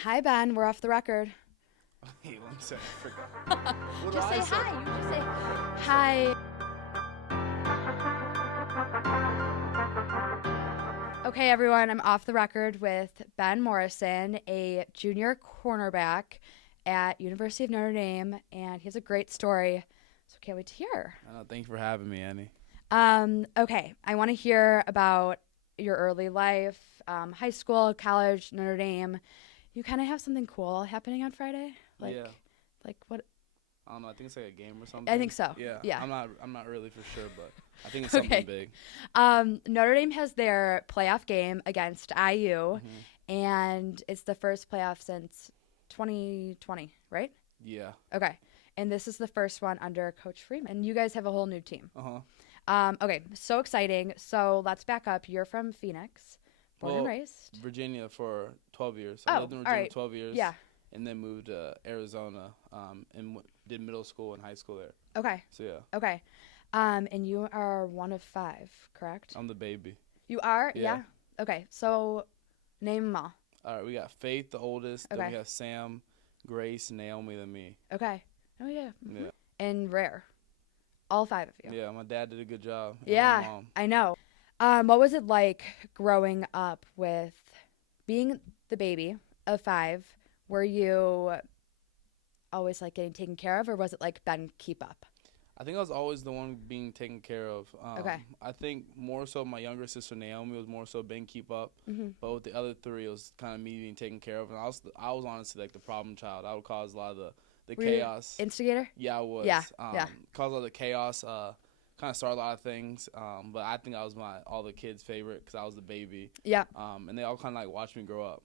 Hi, Ben. We're off the record. Hey, one second. I forgot. What do Just say I say? hi. You just say hi. Okay, everyone. I'm off the record with Ben Morrison, a junior cornerback at University of Notre Dame, and he has a great story. So can't wait to hear. Thank you for having me, Annie. Okay. I want to hear about your early life, high school, college, Notre Dame. You kind of have something cool happening on Friday, Yeah. like what? I don't know. I think it's like a game or something. I think so. Yeah. Yeah. I'm not really for sure, but I think it's Okay. something big. Notre Dame has their playoff game against IU, Hmm. and it's the first playoff since 2020, right? Yeah. Okay. And this is the first one under Coach Freeman. And you guys have a whole new team. Uh huh. Okay, so exciting. So let's back up. You're from Phoenix, born and Well, raised. Virginia for 12 years. I Oh, lived in all Virginia right. for 12 years. Yeah. And then moved to Arizona. Did middle school and high school there. Okay. So yeah, Okay. And you are one of five, correct? I'm the baby. You are? Yeah. Okay. So name them all. All right, we got Faith, the oldest. Then Okay. we have Sam, Grace, Naomi, then me. Okay. Oh, yeah. Yeah. And rare. All five of you. Yeah. My dad did a good job. And my Yeah, mom. I know. What was it like growing up with being the baby of five? Were you always like getting taken care of, or was it like Ben keep up? I think I was always the one being taken care of. Okay. I think more so my younger sister Naomi was more so being keep up, Mm-hmm. but with the other three, it was kind of me being taken care of. And I was honestly like the problem child. I would cause a lot of the Were you chaos. instigator? Yeah, I was. Yeah, yeah. Cause a lot of the chaos. Kind of started a lot of things. But I think I was all the kids' favorite because I was the baby. Yeah, And they all kind of like watched me grow up.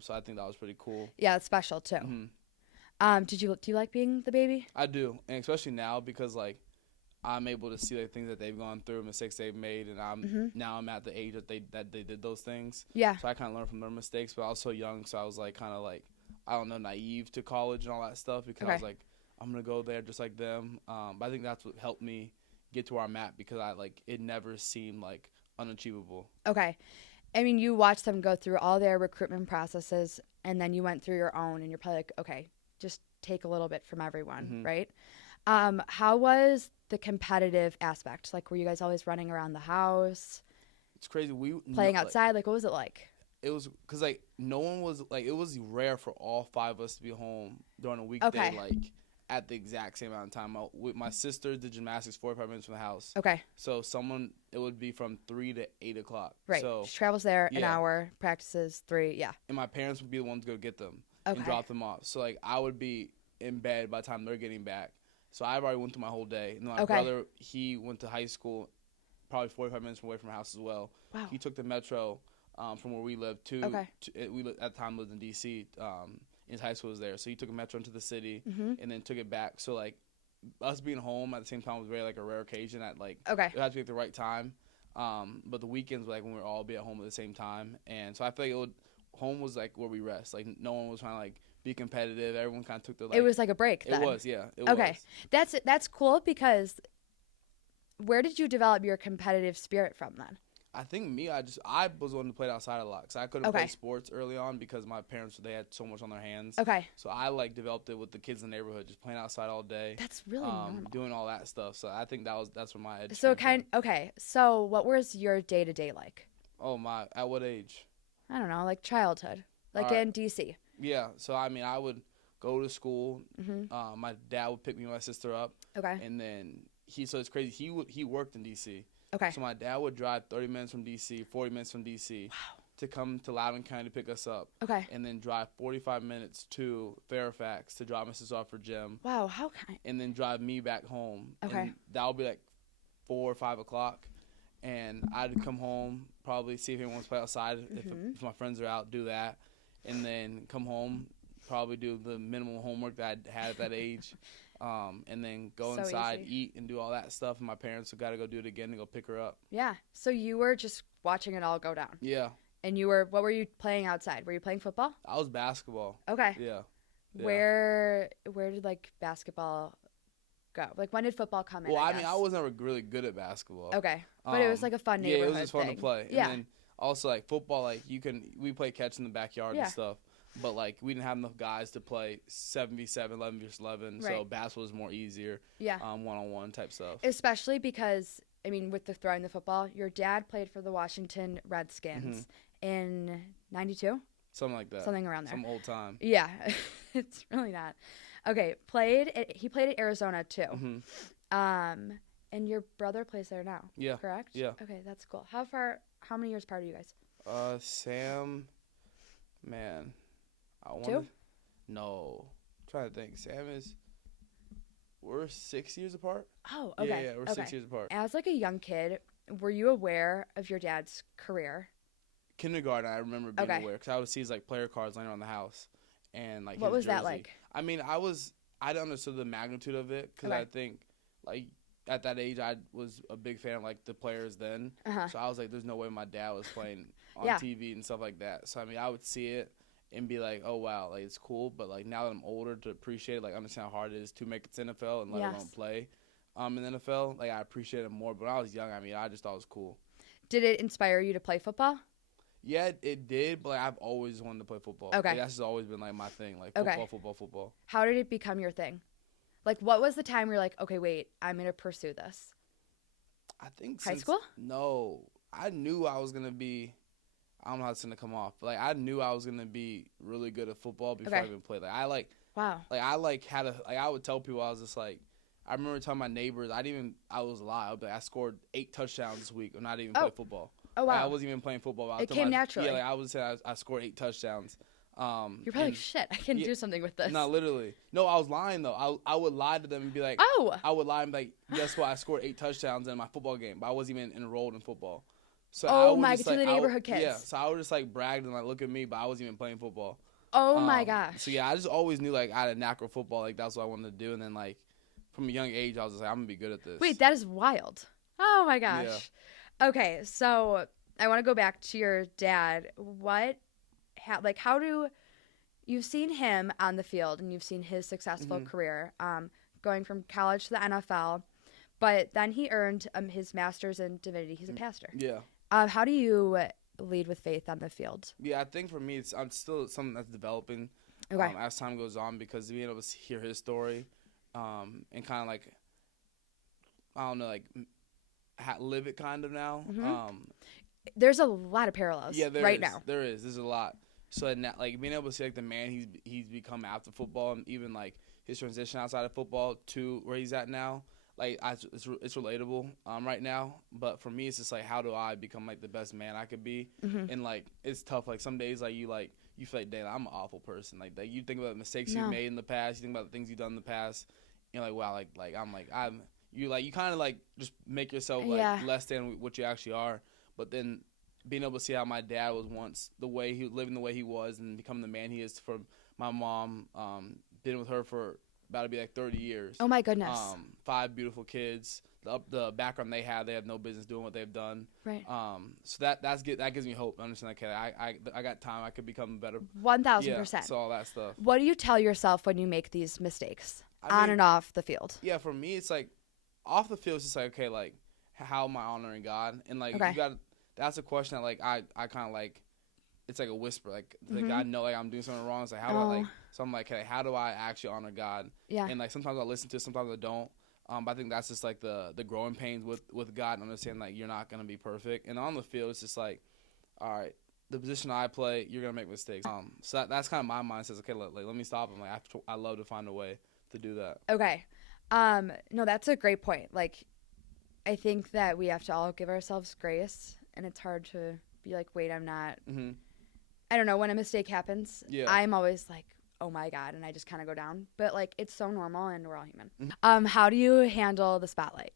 So I think that was pretty cool. yeah. It's special too. Hmm. Do you like being the baby? I do, and especially now because like I'm able to see like things that they've gone through, mistakes they've made, and I'm at the age that they did those things. Yeah. So I kind of learned from their mistakes, but I was so young, so I was like kind of like I don't know, naive to college and all that stuff because I was Okay. like I'm gonna go there just like them. But I think that's what helped me get to where I'm at because I like it never seemed like unachievable. Okay. I mean, you watched them go through all their recruitment processes, and then you went through your own, and you're probably like, okay, just take a little bit from everyone, Hmm. right? How was the competitive aspect? Like, were you guys always running around the house, It's crazy. playing Like, outside? Like, what was it like? it was because like no one was like it was rare for all five of us to be home during a weekday Okay. like at the exact same amount of time. With my sister did gymnastics 45 minutes from the house, Okay, so it would be from 3 to 8 o'clock. right. So She travels there an yeah, hour, practices 3. Yeah. and my parents would be the ones to go get them Okay. and drop them off. So like I would be in bed by the time they're getting back. So I already went through my whole day. And then my Okay. brother, he went to high school, probably 45 minutes away from my house as well. Wow. He took the metro from where we lived Okay. at the time lived in D.C. His high school was there, so he took a metro into the city Mhm. and then took it back. So like us being home at the same time was very like a rare occasion. At like Okay. it had to be at the right time. But the weekends were like when we were all be at home at the same time, and so I feel like home was like where we rest. Like no one was trying to like be competitive. Everyone kind of took their like It was like a break it then. was yeah it Okay. was. That's cool because where did you develop your competitive spirit from then? I think I was one who played outside a lot because I couldn't Okay. play sports early on because my parents they had so much on their hands. Okay. So I like developed it with the kids in the neighborhood, just playing outside all day, That's really normal. doing all that stuff. So I think that's where my edge So came from. okay. So what was your day to day like? Oh my! At what age? I don't know, like childhood, like All right. in DC. Yeah. So I mean, I would go to school. Mhm. My dad would pick me and my sister up, Okay. and then so it's crazy. He worked in D.C. Okay. So my dad would drive 30 minutes from D.C., 40 minutes from D.C. Wow. to come to Loudoun County to pick us up. Okay. And then drive 45 minutes to Fairfax to drop my sister off for gym, Wow. How kind. and then drive me back home. Okay. And that would be like 4 or 5 o'clock, and I'd come home, probably see if anyone wants to play outside. If my friends are out, do that, and then come home, probably do the minimum homework that I had at that age. And then go So inside, easy. eat, and do all that stuff. And my parents have got to go do it again and go pick her up. Yeah. So you were just watching it all go down, Yeah, and what were you playing outside? Were you playing football? I was basketball. Okay. Yeah. Yeah. Where did like basketball go? Like when did football come in? Well, I guess? mean, I was never really good at basketball. Okay. But it was like a fun Yeah, neighborhood it was just fun thing. to play. Yeah. And then also like football, like we play catch in the backyard Yeah. and stuff. but like we didn't have enough guys to play 7v7, 11v11. So Right. basketball was more easier. Yeah. One-on-one type stuff. Especially because, I mean, with the throwing the football, your dad played for the Washington Redskins in 92? Something like that. Something around there. Some old time. Yeah. It's really not. Okay. He played at Arizona too. And your brother plays there now. Yeah. Correct? Yeah. Okay, that's cool. How many years apart are you guys? Sam, man, I want. 2? No, I'm trying to think. We're 6 years apart. Oh, okay. Yeah, we're 6 years apart. As like a young kid, were you aware of your dad's career? Kindergarten, I remember being aware because I would see his like player cards laying around the house, and like what his was that jersey. like? I mean, I didn't understand the magnitude of it because I think like at that age I was a big fan of like the players then. So I was like, there's no way my dad was playing on TV and stuff like that. So I mean, I would see it and be like, oh wow, like it's cool. But like now that I'm older to appreciate it, like understand how hard it is to make it to NFL and let alone play in the NFL, like I appreciate it more. But when I was young, I mean, I just thought it was cool. Did it inspire you to play football? Yeah, it did, but like, I've always wanted to play football. Okay. Like, that's just always been like my thing, like football. How did it become your thing? Like, what was the time where you're like, okay, wait, I'm gonna pursue this? I think high school? No, I knew I was gonna be. I don't know how it's gonna come off, but like I knew I was gonna be really good at football before I even played. Like I like. Wow. Like I like had a like I would tell people I was just like. I remember telling my neighbors I was alive. I would be like, I scored 8 touchdowns this week and not even play football. Oh wow! Like, I wasn't even playing football. It came naturally. Yeah, like I was saying I scored 8 touchdowns. You're probably like, shit, I can do something with this. No, literally. No, I was lying though. I would lie to them and be like, I would lie and be like, guess what? I scored 8 touchdowns in my football game, but I wasn't even enrolled in football. So oh my god, to the neighborhood kids. Yeah, so I would just like brag and like look at me, but I wasn't even playing football. Oh my gosh. So yeah, I just always knew like I had a knack for football. Like that's what I wanted to do, and then like from a young age, I was just like, I'm gonna be good at this. Wait, that is wild. Oh my gosh. Yeah. Okay, so I want to go back to your dad. How do you've seen him on the field and you've seen his successful career, going from college to the NFL, but then he earned his master's in divinity. He's a pastor. Yeah. How do you lead with faith on the field? Yeah, I think for me, I'm still something that's developing as time goes on because being able to hear his story and kind of like, I don't know, like live it kind of now. There's a lot of parallels now. There is. There's a lot. So now, like being able to see like the man he's become after football and even like his transition outside of football to where he's at now, like it's relatable right now. But for me, it's just like how do I become like the best man I could be? And like it's tough. Like some days you feel like, damn, I'm an awful person. Like you think about the mistakes you've made in the past. You think about the things you've done in the past. You're like, wow, you kind of like just make yourself like less than what you actually are. But then being able to see how my dad was once, living the way he was and becoming the man he is for my mom, been with her for about to be like 30 years. Oh my goodness. 5 beautiful kids. The background they have no business doing what they've done. Right. So that gives me hope. I understand. Okay, I got time. I could become better. 1,000%. Yeah, so all that stuff. What do you tell yourself when you make these mistakes on and off the field? Yeah, for me, it's like off the field. It's just like, okay, like how am I honoring God? And like you got. That's a question that like I kind of like. It's like a whisper, like I know like I'm doing something wrong. It's like how do I like? So I'm like, hey, how do I actually honor God? Yeah. And like sometimes I listen to it, sometimes I don't. But I think that's just like the growing pains with God and understanding like you're not gonna be perfect. And on the field, it's just like, all right, the position I play, you're gonna make mistakes. So that's kind of my mindset. Okay, let me stop him. Like I love to find a way to do that. Okay. No, that's a great point. Like, I think that we have to all give ourselves grace, and it's hard to be like, wait, I'm not. Mm-hmm. I don't know, when a mistake happens, yeah. I'm always like, oh my God, and I just kind of go down. But like, it's so normal, and we're all human. Mm-hmm. How do you handle the spotlight?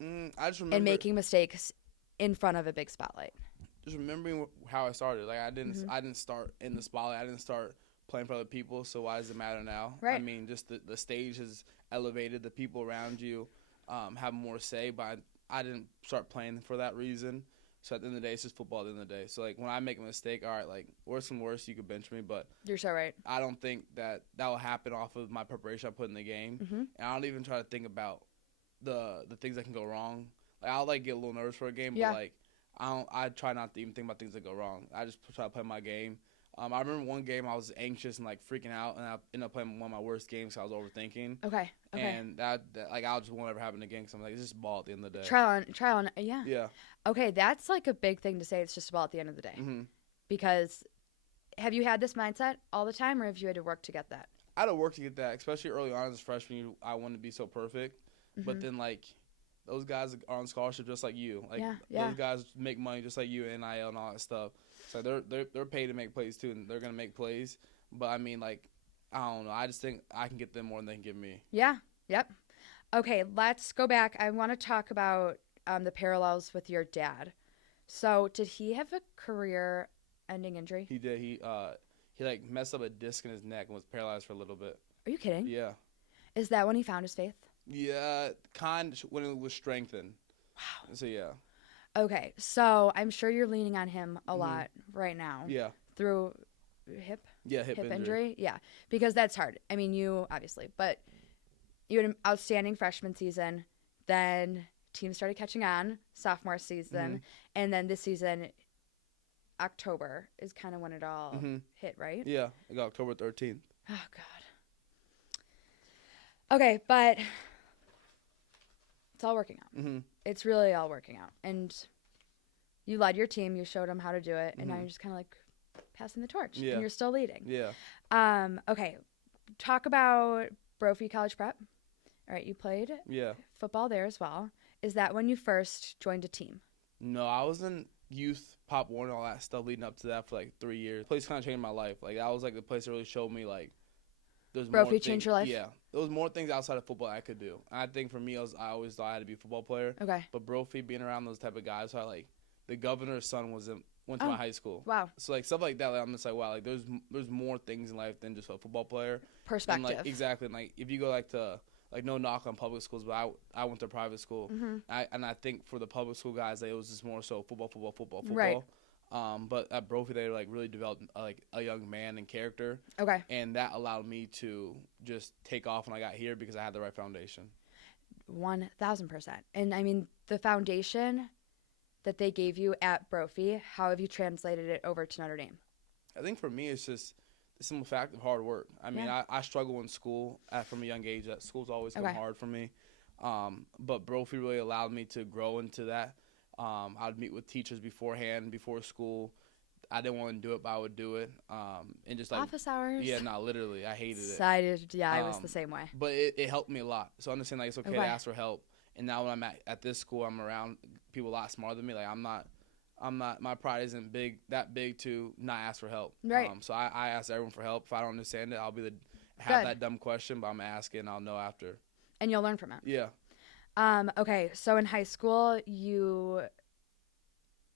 I just remember and making mistakes in front of a big spotlight. Just remembering how I started. Like I didn't start in the spotlight. I didn't start playing for other people. So why does it matter now? Right. I mean, just the stage has elevated. The people around you have more say. But I didn't start playing for that reason. So at the end of the day, it's just football at the end of the day. So, like, when I make a mistake, all right, like, worse and worse, you could bench me. But you're so right. I don't think that will happen off of my preparation I put in the game. Mm-hmm. And I don't even try to think about the things that can go wrong. Like, I'll, like, get a little nervous for a game. Yeah. But, like, I try not to even think about things that go wrong. I just try to play my game. I remember one game I was anxious and like freaking out, and I ended up playing one of my worst games because I was overthinking. Okay. And that like I just won't ever happen again because I'm like, it's just a ball at the end of the day. Trial and yeah. Yeah. Okay, that's like a big thing to say. It's just a ball at the end of the day. Mm-hmm. Because have you had this mindset all the time, or have you had to work to get that? I had to work to get that, especially early on as a freshman year. I wanted to be so perfect, but then like those guys are on scholarship just like you. Like those guys make money just like you, NIL and all that stuff. So they're paid to make plays too, and they're gonna make plays. But I mean, like, I don't know. I just think I can get them more than they can give me. Yeah. Yep. Okay, let's go back. I want to talk about the parallels with your dad. So, did he have a career-ending injury? He did. He like messed up a disc in his neck and was paralyzed for a little bit. Are you kidding? Yeah. Is that when he found his faith? Yeah, when it was strengthened. Wow. So yeah. Okay, so I'm sure you're leaning on him a lot right now. Yeah. Through hip injury. Yeah, because that's hard. I mean, you obviously, but you had an outstanding freshman season. Then teams started catching on sophomore season, and then this season, October is kind of when it all hit, right? Yeah, I got October 13th. Oh God. Okay, but it's all working out. It's really all working out, and you led your team. You showed them how to do it, and now you're just kind of like passing the torch, and you're still leading. Yeah. Okay, talk about Brophy College Prep. All right, you played football there as well. Is that when you first joined a team? No, I was in youth, Pop Warner, all that stuff leading up to that for like 3 years. The place kind of changed my life. Like that was like the place that really showed me like there's Brophy more changed your life? Yeah, there was more things outside of football I could do. And I think for me, I always thought I had to be a football player. Okay. But Brophy, being around those type of guys, so I like the governor's son went to my high school. Wow. So like stuff like that, like, I'm just like, wow, like there's more things in life than just a football player. Perspective. And, like, exactly. And like if you go like to like no knock on public schools, but I went to private school. I think for the public school guys, it was just more so football. Right. But at Brophy, they like really developed like a young man and character. Okay. And that allowed me to just take off when I got here because I had the right foundation. 1,000%. And I mean, the foundation that they gave you at Brophy, how have you translated it over to Notre Dame? I think for me, it's just the simple fact of hard work. I mean, I struggle in school from a young age. That school's always come hard for me. But Brophy really allowed me to grow into that. I'd meet with teachers beforehand, before school. I didn't want to do it, but I would do it. And just like office hours. Yeah, no, literally, I hated it. I was the same way. But it helped me a lot. So I understand like it's okay to ask for help. And now when I'm at this school, I'm around people a lot smarter than me. Like I'm not. My pride isn't that big to not ask for help. Right. So I ask everyone for help. If I don't understand it, I'll have that dumb question, but I'm gonna ask it and I'll know after. And you'll learn from it. Yeah. Okay, so in high school, you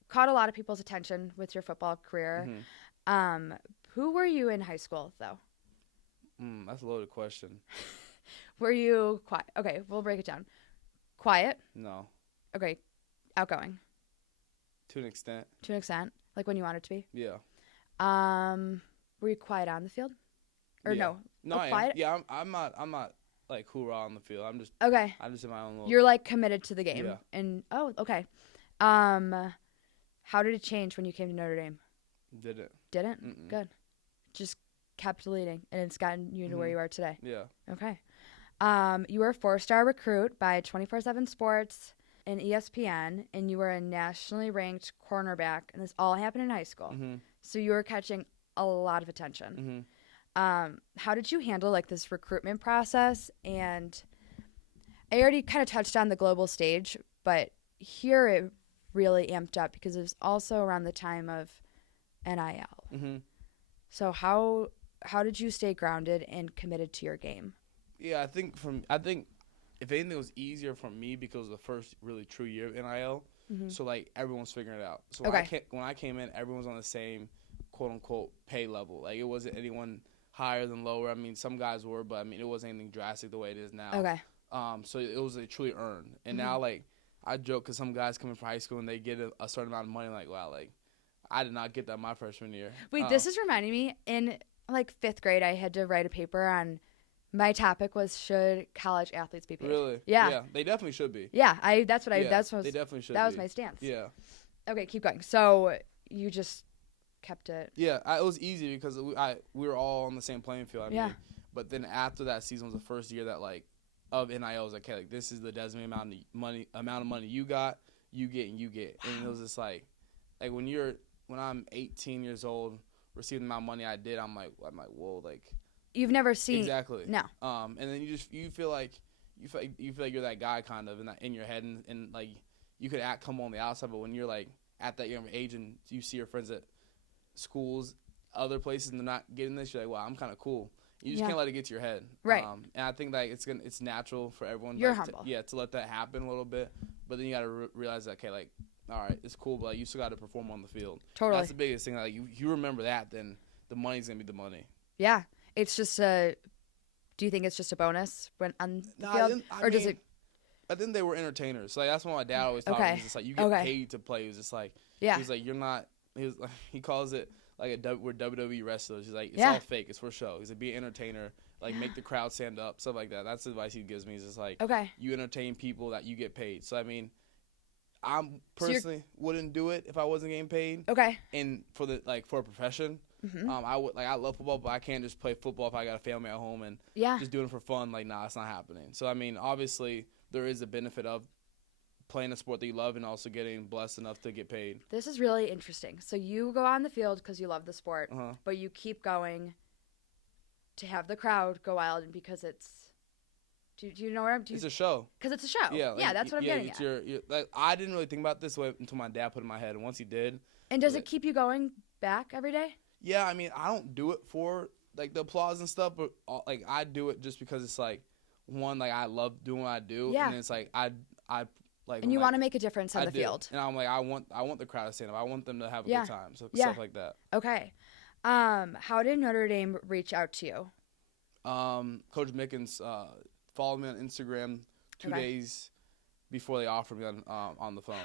caught a lot of people's attention with your football career. Who were you in high school, though? That's a loaded question. Were you quiet? Okay, we'll break it down. Quiet? No. Okay, outgoing? To an extent. To an extent? Like when you wanted to be? Yeah. Were you quiet on the field? Or no? No, I quiet? am. Yeah, I'm not like hoorah on the field. I'm just in my own little. You're like committed to the game. Yeah. And okay. How did it change when you came to Notre Dame? Didn't. Didn't? Good. Just kept leading, and it's gotten you to where you are today. Yeah. Okay. You were a 4-star recruit by 24/7 Sports and ESPN, and you were a nationally ranked cornerback, and this all happened in high school. So you were catching a lot of attention. How did you handle like this recruitment process? And I already kind of touched on the global stage, but here it really amped up because it was also around the time of NIL. So how did you stay grounded and committed to your game? Yeah, I think if anything, it was easier for me because it was the first really true year of NIL. So like everyone's figuring it out. So when I came in, everyone was on the same quote unquote pay level. Like it wasn't anyone higher than lower. I mean, some guys were, but I mean, it wasn't anything drastic the way it is now. Okay. So it was truly earned. And now, like, I joke because some guys come in from high school and they get a certain amount of money. Like, wow, like, I did not get that my freshman year. Wait, this is reminding me. In, like, 5th grade, I had to write a paper on my topic was, should college athletes be paid? Really? Yeah. Yeah, they definitely should be. Yeah, they definitely should They definitely should That be. was my stance. Yeah. Okay, keep going. So you just kept it. Yeah, it was easy because we were all on the same playing field. I mean, but then after that season was the first year that like of NIL was like, okay, like this is the designated amount of money you got, you get, and it was just like when I'm 18 years old, receiving the amount of money I did, I'm like whoa, like you've never seen exactly. No. And then you feel like you're that guy kind of in your head, and like you could come on the outside, but when you're like at that young age and you see your friends at schools, other places, and they're not getting this, you're like, wow, I'm kind of cool. You just can't let it get to your head, right? And I think like it's natural for everyone. You're like, humble, to let that happen a little bit, but then you got to realize that, okay, like, all right, it's cool, but like, you still got to perform on the field. Totally, that's the biggest thing. Like you remember that, then the money's gonna be the money. Yeah, it's just a. Do you think it's just a bonus when on the field, does it? I think they were entertainers. Like that's what my dad always taught me. It's just like you get paid to play. It was just like he's like you're not. He calls it like we're WWE wrestlers. He's like it's all fake. It's for show. He's like be an entertainer. Like make the crowd stand up, stuff like that. That's the advice he gives me. Is just like you entertain people that you get paid. So I mean, I personally wouldn't do it if I wasn't getting paid. And for a profession. I love football, but I can't just play football if I got a family at home and just doing it for fun. Like, nah, it's not happening. So, I mean, obviously, there is a benefit of playing a sport that you love and also getting blessed enough to get paid. This is really interesting. So, you go on the field because you love the sport, but you keep going to have the crowd go wild and because it's. Do you know what I'm doing? It's a show. Because it's a show. Yeah, that's what I'm getting at. Like, I didn't really think about this way until my dad put it in my head, and once he did. And does it keep you going back every day? Yeah, I mean, I don't do it for, like, the applause and stuff, but, like, I do it just because it's, like, one, like, I love doing what I do, and it's, like, I like. And you want to make a difference on the field. And I'm, like, I want the crowd to stand up. I want them to have a good time, so stuff like that. Okay. How did Notre Dame reach out to you? Coach Mickens followed me on Instagram 2 days before they offered me on the phone.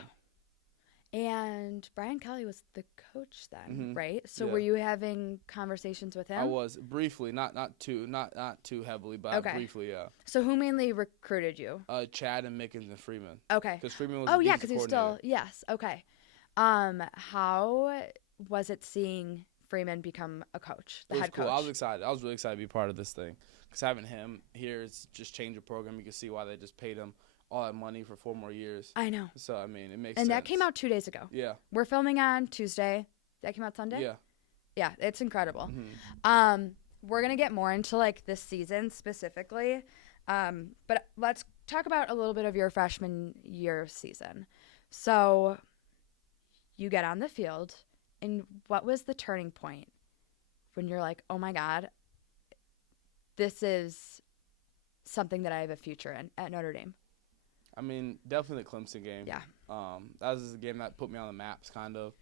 And Brian Kelly was the coach then, right? So were you having conversations with him? I was briefly, not too heavily, but briefly, yeah. So who mainly recruited you? Chad and Mickens and Freeman. Okay. Because Freeman was because he's still okay. How was it seeing Freeman become a coach, the head coach? I was excited. I was really excited to be part of this thing because having him here, it's just changed the program. You can see why they just paid him all that money for 4 more years. I know. So, I mean, it makes sense. And that came out 2 days ago. Yeah. We're filming on Tuesday. That came out Sunday? Yeah. Yeah, it's incredible. We're going to get more into, like, this season specifically. But let's talk about a little bit of your freshman year season. So you get on the field, and what was the turning point when you're like, oh, my God, this is something that I have a future in at Notre Dame? I mean, definitely the Clemson game. Yeah. That was the game that put me on the maps, kind of.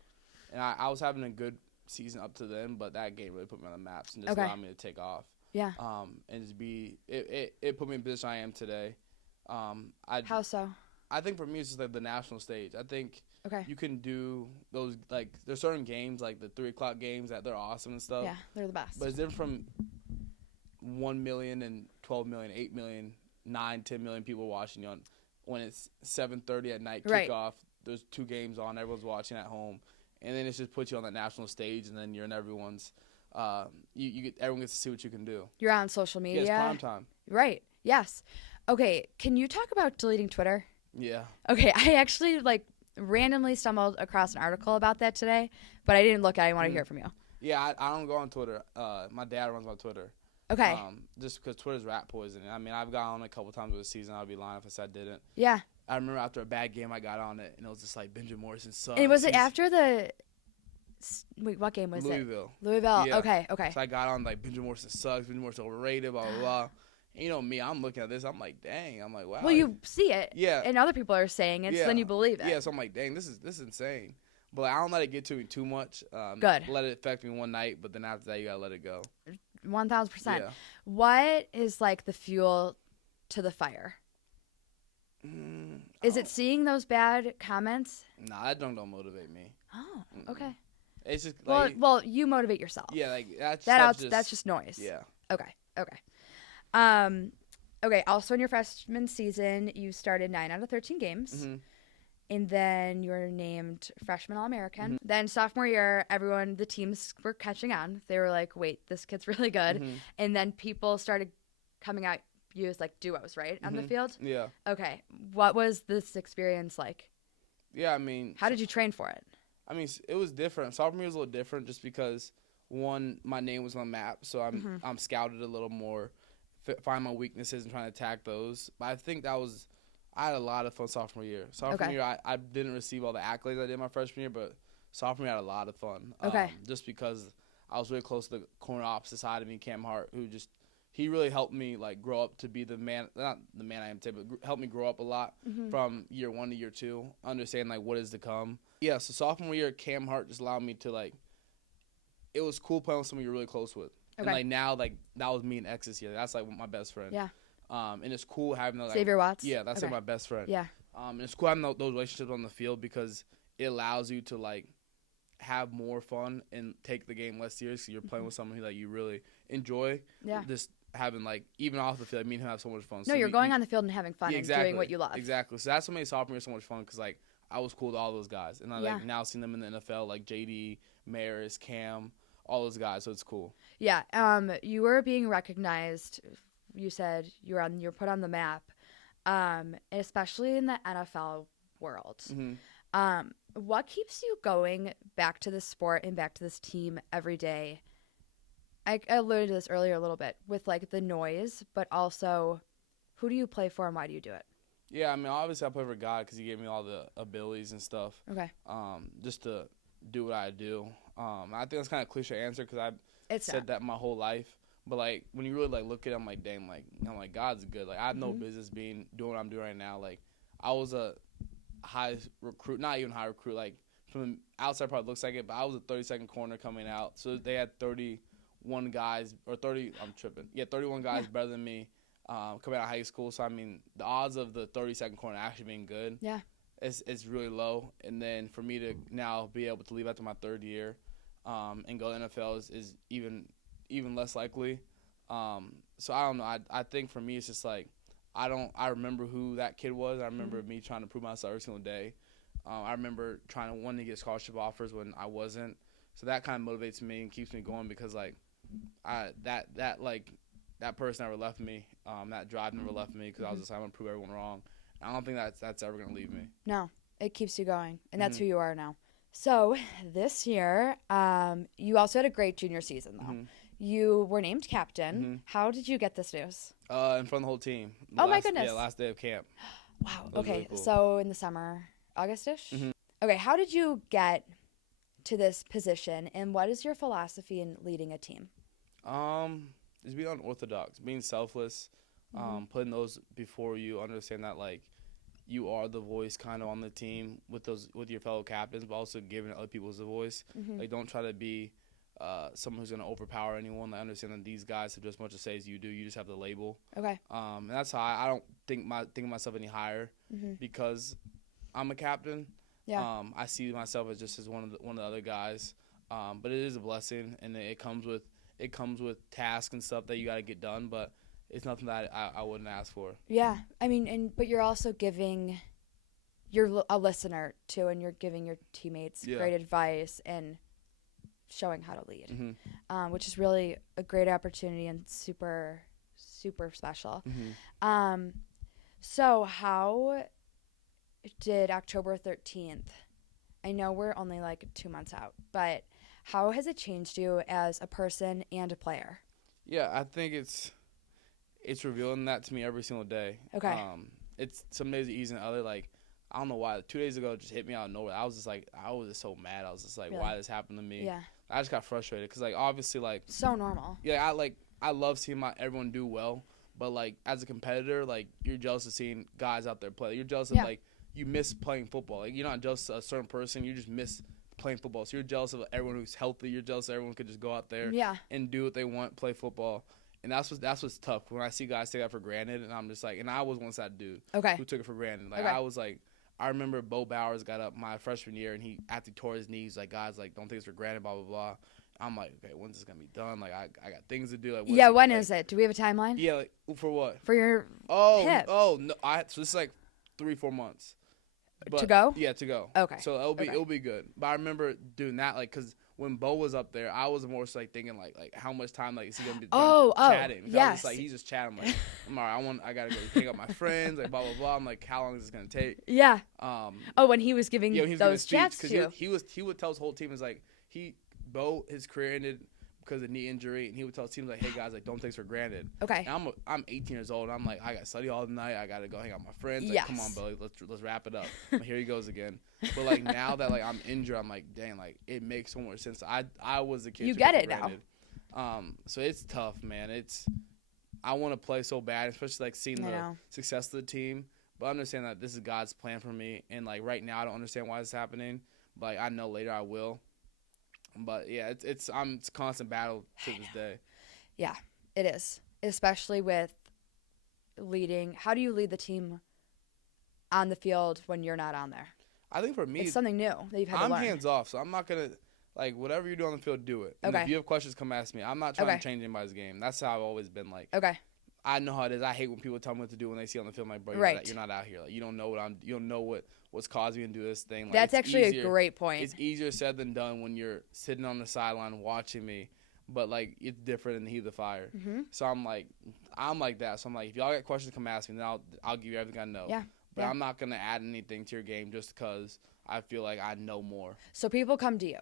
And I was having a good season up to then, but that game really put me on the maps and just allowed me to take off. Yeah. And just it put me in the position I am today. How so? I think for me, it's just like the national stage. I think you can do those, like, there's certain games, like the 3 o'clock games, that they're awesome and stuff. Yeah, they're the best. But it's different from 1 million and 12 million, 8 million, 9, 10 million people watching you on. When it's 7:30 at night kickoff, there's 2 games on, everyone's watching at home, and then it just puts you on that national stage, and then you're in everyone's. Everyone gets to see what you can do. You're on social media. Yeah, it's prime time. Right. Yes. Okay. Can you talk about deleting Twitter? Yeah. Okay. I actually randomly stumbled across an article about that today, but I didn't look at it. I want to hear from you. Yeah, I don't go on Twitter. My dad runs my Twitter. Okay. Just because Twitter's rat poison. I mean, I've got on a couple times this season. I'd be lying if I said I didn't. Yeah. I remember after a bad game, I got on it, and it was just like, Benjamin Morrison sucks. And was it after the – wait, what game was Louisville. it? Louisville. Yeah. Okay. So I got on, like, Benjamin Morrison sucks. Benjamin Morrison overrated, blah, blah, blah. And you know me, I'm looking at this. I'm like, dang. I'm like, wow. Well, you see it. Yeah. And other people are saying it, so then you believe it. Yeah, so I'm like, dang, this is insane. But I don't let it get to me too much. Good. Let it affect me one night, but then after that, you got to let it go. 1,000%. Yeah. What is, the fuel to the fire? Is it seeing those bad comments? Nah, that don't motivate me. Oh, okay. It's just well, you motivate yourself. Yeah, that's just noise. Yeah. Okay. Okay. Also in your freshman season, you started 9 out of 13 games. and then you were named freshman All-American. Mm-hmm. Then sophomore year, the teams were catching on. They were like, wait, this kid's really good. Mm-hmm. And then people started coming at you as like duos, right, on the Mm-hmm. field? Yeah. Okay. What was this experience like? Yeah, I mean. How did you train for it? I mean, it was different. Sophomore year was a little different just because, one, my name was on the map, so I'm scouted a little more, find my weaknesses and trying to attack those. But I think I had a lot of fun sophomore year. Sophomore year, I didn't receive all the accolades I did my freshman year, but sophomore year I had a lot of fun. Okay. Just because I was really close to the corner opposite side of me, Cam Hart, he really helped me like grow up to be the man, not the man I am today, but helped me grow up a lot from year 1 to year 2, understand like what is to come. Yeah, so sophomore year, Cam Hart just allowed me to like, it was cool playing with someone you're really close with. Okay. And like now, like that was me and X's here. That's like my best friend. Yeah. And it's cool having those. Xavier Watts? Yeah, that's like my best friend. Yeah. And it's cool having those relationships on the field because it allows you to like have more fun and take the game less seriously. You're playing with someone who like you really enjoy. Yeah. Just having like even off the field, I mean, have so much fun. No, so you're going on the field and having fun and doing what you love. Exactly. So that's what made sophomore year so much fun because like I was cool with all those guys, and I like now seeing them in the NFL like JD, Maris, Cam, all those guys. So it's cool. Yeah. You were being recognized. You said you're put on the map, especially in the NFL world. Mm-hmm. What keeps you going back to this sport and back to this team every day? I alluded to this earlier a little bit with like the noise, but also who do you play for and why do you do it? Yeah, I mean, obviously I play for God because He gave me all the abilities and stuff. Okay. Just to do what I do. I think that's kind of a cliche answer because I've said that my whole life. But like when you really like look at it, I'm like, dang, like I'm like God's good. Like I have no business doing what I'm doing right now. Like I was a high recruit, not even high recruit. Like from the outside, probably looks like it, but I was a 32nd corner coming out. So they had 31 guys or 30. I'm tripping. Yeah, 31 guys better than me coming out of high school. So I mean, the odds of the 32nd corner actually being good, it's really low. And then for me to now be able to leave after my third year and go to the NFL is even less likely. So I don't know. I think for me it's just like I remember who that kid was. I remember me trying to prove myself every single day. I remember wanting to get scholarship offers when I wasn't. So that kind of motivates me and keeps me going because like that person never left me. That drive never left me because I was just like, I'm gonna prove everyone wrong. I don't think that's ever gonna leave me. No, it keeps you going, and that's who you are now. So this year, you also had a great junior season though. You were named captain. How did you get this news? In front of the whole team. My goodness. Yeah, last day of camp. Wow. Okay. Really cool. So in the summer, August-ish? Okay. How did you get to this position, and what is your philosophy in leading a team? Is being unorthodox, being selfless, putting those before you, understand that like you are the voice kind of on the team with your fellow captains, but also giving other people a voice. Like don't try to be someone who's gonna overpower anyone. I understand that these guys have just as much to say as you do. You just have the label. Okay. And that's how I don't think of myself any higher because I'm a captain. Yeah. I see myself as one of the other guys. But it is a blessing, and it comes with tasks and stuff that you got to get done. But it's nothing that I wouldn't ask for. Yeah. I mean, but you're also giving. You're a listener too, and you're giving your teammates great advice and showing how to lead, which is really a great opportunity and super, super special. So how did October 13th, I know we're only like 2 months out, but how has it changed you as a person and a player? Yeah, I think it's revealing that to me every single day. Okay. It's some days easy than other. Like, I don't know why. 2 days ago, it just hit me out of nowhere. I was just so mad. I was just like, really? Why this happened to me? Yeah. I just got frustrated because, like, obviously, like. So normal. Yeah, I love seeing everyone do well, but, like, as a competitor, like, you're jealous of seeing guys out there play. You're jealous of, like, you miss playing football. Like, you're not jealous of a certain person. You just miss playing football. So you're jealous of everyone who's healthy. You're jealous of everyone could just go out there and do what they want, play football. And that's what's tough when I see guys take that for granted, and I'm just like, and I was once that dude who took it for granted. Like I was like, I remember Bo Bowers got up my freshman year, and he after he tore his knees, like guys like don't take this for granted, blah blah blah. I'm like, okay, when's this gonna be done? Like I got things to do. Like when is it? Do we have a timeline? Yeah, like, for what? For your hip. Oh no, so this is like 3-4 months. But, to go? Yeah, to go. Okay. So it'll be good. But I remember doing that, like, because when Bo was up there, I was more so, like, thinking, like how much time, like, is he going to be chatting? Yes. I was just like, he's just chatting. I'm like, I'm all right, I got to go pick up my friends, like, blah, blah, blah. I'm like, how long is this going to take? Yeah. When he was giving those chats to you. He would tell his whole team, Bo, his career ended because of knee injury, and he would tell teams, like, hey, guys, like, don't take this for granted. Okay. And I'm 18 years old, and I'm like, I got to study all night. I got to go hang out with my friends. Like, yes. Come on, Bo, let's wrap it up. Like, here he goes again. But, like, now that, like, I'm injured, I'm like, dang, like, it makes so much sense. I was a kid. You get it now. So it's tough, man. I want to play so bad, especially, like, seeing the success of the team. But I understand that this is God's plan for me. And, like, right now I don't understand why it's happening. But, like, I know later I will. But, yeah, it's a constant battle to this day. Yeah, it is. Especially with leading. How do you lead the team on the field when you're not on there? I think for me, it's something new that you've had to learn. I'm hands off, so I'm not going to, like, whatever you do on the field, do it. And if you have questions, come ask me. I'm not trying to change anybody's game. That's how I've always been, like. Okay. I know how it is. I hate when people tell me what to do when they see on the field. I'm like, bro, you're not out here. Like, you don't know what's causing me to do this thing. Like, that's actually a great point. It's easier said than done when you're sitting on the sideline watching me, but, like, it's different in the heat of the fire. Mm-hmm. So I'm like that. So I'm like, if y'all got questions, come ask me. Then I'll give you everything I know. Yeah. But I'm not gonna add anything to your game just because I feel like I know more. So people come to you.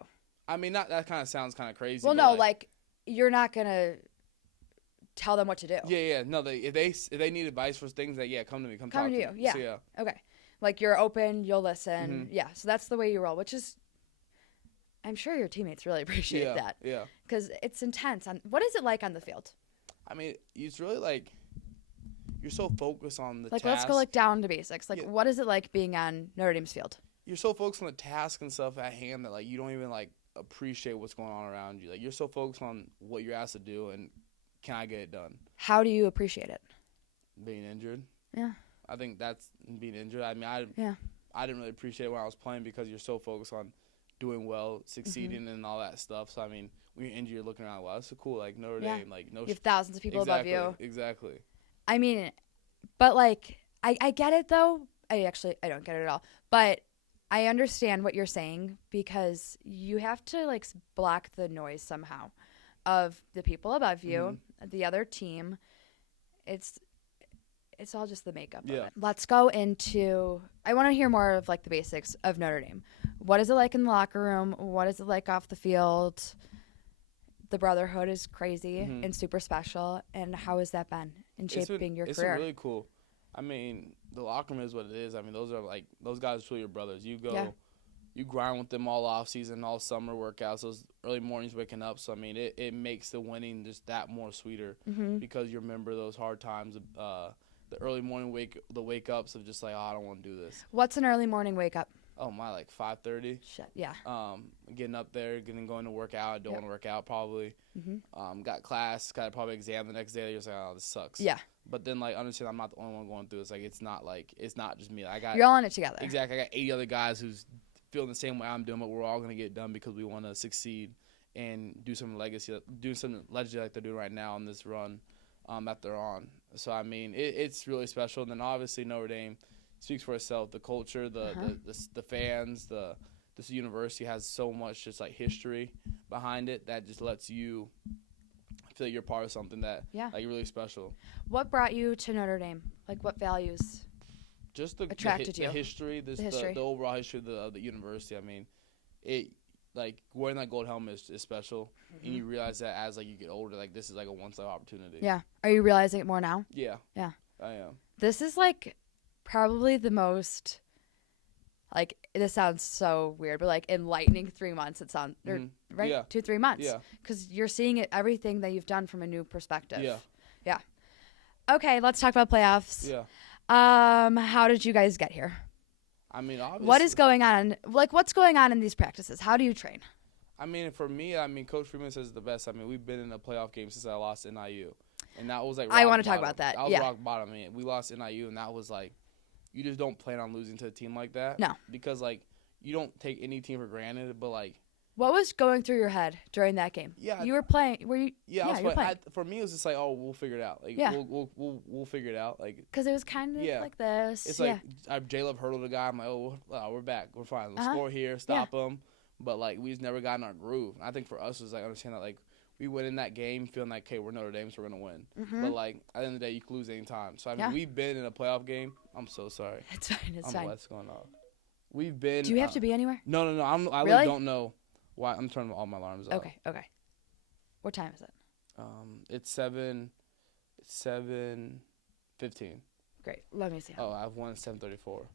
I mean, that kind of sounds kind of crazy. Well, no, like you're not gonna tell them what to do. Yeah. No, if they need advice for things, come to me. Come talk to you. Me. Yeah. So, yeah. Okay. Like you're open, you'll listen. Mm-hmm. Yeah. So that's the way you roll, which is, I'm sure your teammates really appreciate that. Yeah. Because it's intense. What is it like on the field? I mean, it's really like you're so focused on the task. Let's go down to basics. What is it like being on Notre Dame's field? You're so focused on the task and stuff at hand that like you don't even like appreciate what's going on around you. Like you're so focused on what you're asked to do and can I get it done? How do you appreciate it? Being injured. Yeah. I think that's being injured. I mean, I didn't really appreciate it when I was playing because you're so focused on doing well, succeeding, and all that stuff. So I mean, when you're injured, you're looking around. Wow, that's so cool. Like Notre Dame, like no. You have thousands of people above you. Exactly. I mean, but like I get it though. I don't get it at all. But I understand what you're saying because you have to like block the noise somehow of the people above you, the other team. It's all just the makeup of it. Let's go into – I want to hear more of, like, the basics of Notre Dame. What is it like in the locker room? What is it like off the field? The brotherhood is crazy and super special. And how has that been in shaping your career? It's been really cool. I mean, the locker room is what it is. I mean, those guys are truly your brothers. You go you grind with them all off season, all summer workouts, those early mornings waking up. So, I mean, it makes the winning just that more sweeter because you remember those hard times the early morning wake ups of just like, oh, I don't want to do this. What's an early morning wake up? Oh my, like 5:30. Shit, yeah. Getting up there, going to work out. I don't want to work out probably. Got class, got probably exam the next day. You're just like, oh, this sucks. Yeah. But then like understand I'm not the only one going through this. Like it's not just me. You're all in it together. Exactly. I got 80 other guys who's feeling the same way I'm doing, but we're all gonna get done because we want to succeed and do some legacy like they're doing right now on this run that they're on. So, I mean, it's really special. And then, obviously, Notre Dame speaks for itself. The culture, the fans, this university has so much just, like, history behind it that just lets you feel like you're part of something that, like, really special. What brought you to Notre Dame? Like, what values attracted you? The history, the overall history of the university. I mean, like wearing that gold helmet is special, and you realize that as like you get older, like this is like a once-in-a-lifetime opportunity. Yeah. Are you realizing it more now? Yeah. Yeah. I am. This is like probably the most like this sounds so weird, but like enlightening 3 months. It sounds right. Yeah. 2-3 months. Yeah. Because you're seeing everything that you've done from a new perspective. Yeah. Yeah. Okay, let's talk about playoffs. Yeah. How did you guys get here? I mean, obviously. What is going on? Like, what's going on in these practices? How do you train? I mean, for me, Coach Freeman says it's the best. I mean, we've been in a playoff game since I lost NIU. And that was like I want to talk about that. That was rock bottom. I mean, we lost NIU, and that was like, you just don't plan on losing to a team like that. No. Because, like, you don't take any team for granted, but, like, What was going through your head during that game? Yeah, You were playing. Were you? yeah, I was you were playing. playing. For me, it was just like, oh, we'll figure it out. Like, Yeah. we'll figure it out. Like, Because it was kind of Yeah. like this. it's yeah. like J Love hurdled a guy. I'm like, oh, we're back. We're fine. We'll Uh-huh. score here, stop them. But like, we just never got in our groove. I think for us, it was like understand that like we went in that game feeling like, okay, we're Notre Dame, so we're gonna win. Mm-hmm. But like at the end of the day, you can lose any time. So I mean, we've been in a playoff game. I'm so sorry. It's fine. It's I'm fine. what's going on. We've been. Do you have to be anywhere? No. I Really? really don't know why. I'm turning all my alarms off. Okay. What time is it? It's 7:15. Great. Let me see. Oh, I have one at 7:34.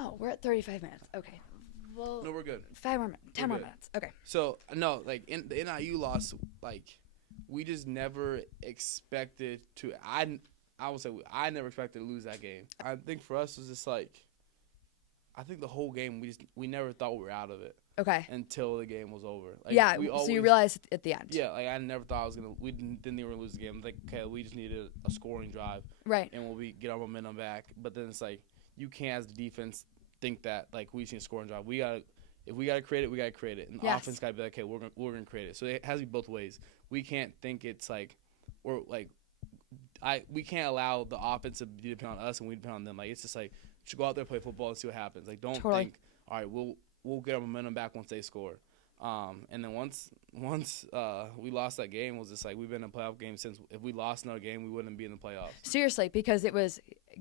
Oh, we're at 35 minutes. Okay. Well, No, we're good. 5 more minutes. 10 more good. minutes. Okay. So no, like in the NIU loss, like we just never expected to. I would say I never expected to lose that game. I think for us it was just like, I think the whole game we never thought we were out of it Okay. until the game was over. Like, Yeah. we So always, you realized at the end. Yeah, like I never thought I was gonna. We didn't even lose the game. Like, okay, we just needed a scoring drive, Right. and we'll get our momentum back. But then it's like you can't, as the defense, think that like we just need a scoring drive. If we gotta create it, we gotta create it. And the Yes. offense gotta be like, okay, we're gonna create it. So it has to be both ways. We can't think it's like, or like, we can't allow the offense to depend on us and we depend on them. Like it's just like we should go out there, play football, and see what happens. Like don't Totally. think, all right, we'll get our momentum back once they score. And then once we lost that game, it was just like we've been in a playoff game since. If we lost another game, we wouldn't be in the playoffs. Seriously, because it was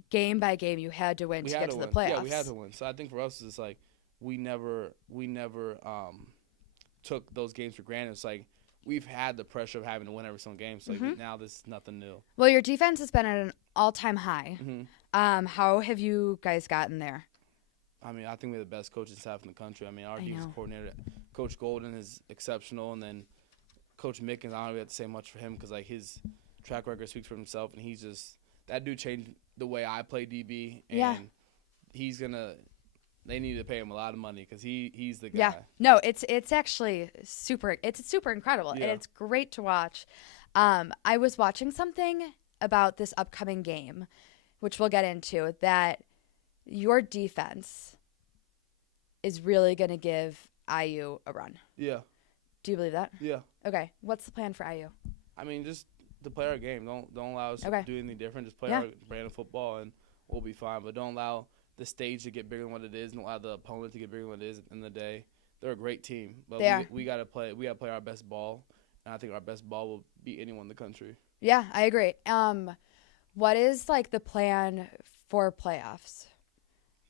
game by game. You had to win to get to the playoffs. Yeah, we had to win. So I think for us, it's like we never took those games for granted. It's like we've had the pressure of having to win every single game. So like, now this is nothing new. Well, your defense has been at an all-time high. Mm-hmm. How have you guys gotten there? I mean, I think we have the best coaching staff in the country. I mean, our I defense know. coordinator, Coach Golden, is exceptional, and then Coach Mickens, I don't really have to say much for him because like his track record speaks for himself, and he's just that dude changed the way I play DB, and Yeah. he's gonna. They need to pay him a lot of money because he's the guy. Yeah. No, it's actually super incredible, and Yeah. it's great to watch. I was watching something about this upcoming game, which we'll get into, that your defense is really going to give IU a run. Yeah. Do you believe that? Yeah. Okay. What's the plan for IU? I mean, just to play our game. Don't allow us to do anything different. Just play Yeah. our brand of football, and we'll be fine. But don't allow the stage to get bigger than what it is. Don't allow the opponent to get bigger than what it is. At the end of the day, they're a great team, but we gotta play. We gotta play our best ball, and I think our best ball will beat anyone in the country. Yeah, I agree. What is like the plan for playoffs?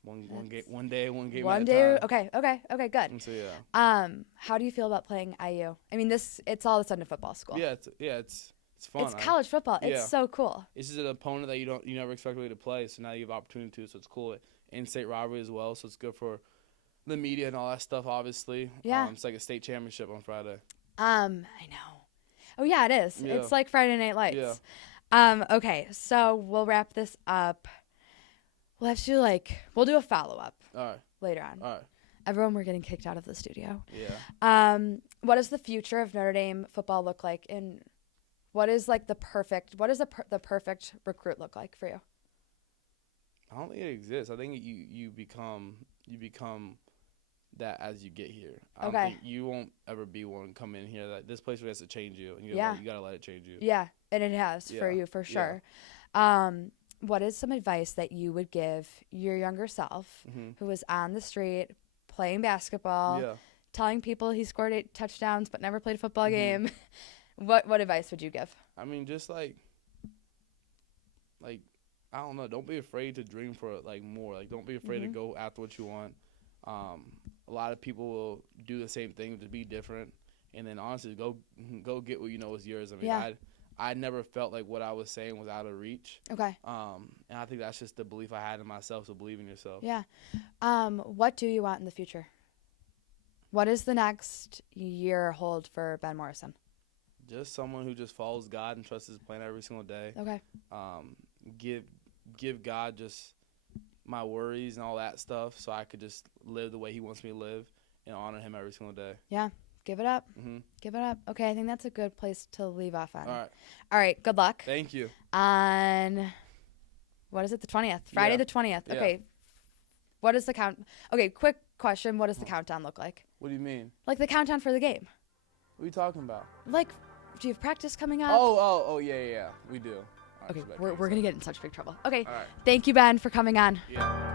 One day, one game One at day. a time. Okay, good. And so yeah. How do you feel about playing IU? I mean, it's all of a sudden a football school. Yeah, it's fun. It's college football. It's Yeah. so cool. This is an opponent that you never expect really to play, so now you have opportunity to. So it's cool. In-state rivalry as well, so it's good for the media and all that stuff. Obviously, Yeah. It's like a state championship on Friday. I know. Oh yeah, it is. Yeah. It's like Friday Night Lights. Yeah. Okay, so we'll wrap this up. We'll have to we'll do a follow-up All right. later on. All right. Everyone, we're getting kicked out of the studio. Yeah. What does the future of Notre Dame football look like, and what is the perfect recruit look like for you? I don't think it exists. I think you become that as you get here. I don't think you won't ever be one come in here that this place has to change you, and you gotta let it change you. Yeah, and it has for you for sure. What is some advice that you would give your younger self who was on the street playing basketball, telling people he scored 8 touchdowns but never played a football game? What advice would you give? I mean, just like I don't know. Don't be afraid to dream for more. Don't be afraid to go after what you want. A lot of people will do the same thing to be different, and then honestly, go get what you know is yours. I mean, I never felt like what I was saying was out of reach. Okay. And I think that's just the belief I had in myself. So believe in yourself. Yeah. What do you want in the future? What does the next year hold for Ben Morrison? Just someone who just follows God and trusts His plan every single day. Okay. Give God just my worries and all that stuff, so I could just live the way He wants me to live and honor Him every single day. Yeah. Give it up. Mm-hmm. Give it up. Okay, I think that's a good place to leave off on. All right. Good luck. Thank you. On what is it? The 20th. Friday the 20th. Yeah. Okay. What is the count? Okay. Quick question. What does the countdown look like? What do you mean? Like the countdown for the game. What are you talking about? Like, do you have practice coming up? Oh, yeah. We do. Okay, we're going to get in such big trouble. Okay, All right. thank you, Ben, for coming on. Yeah.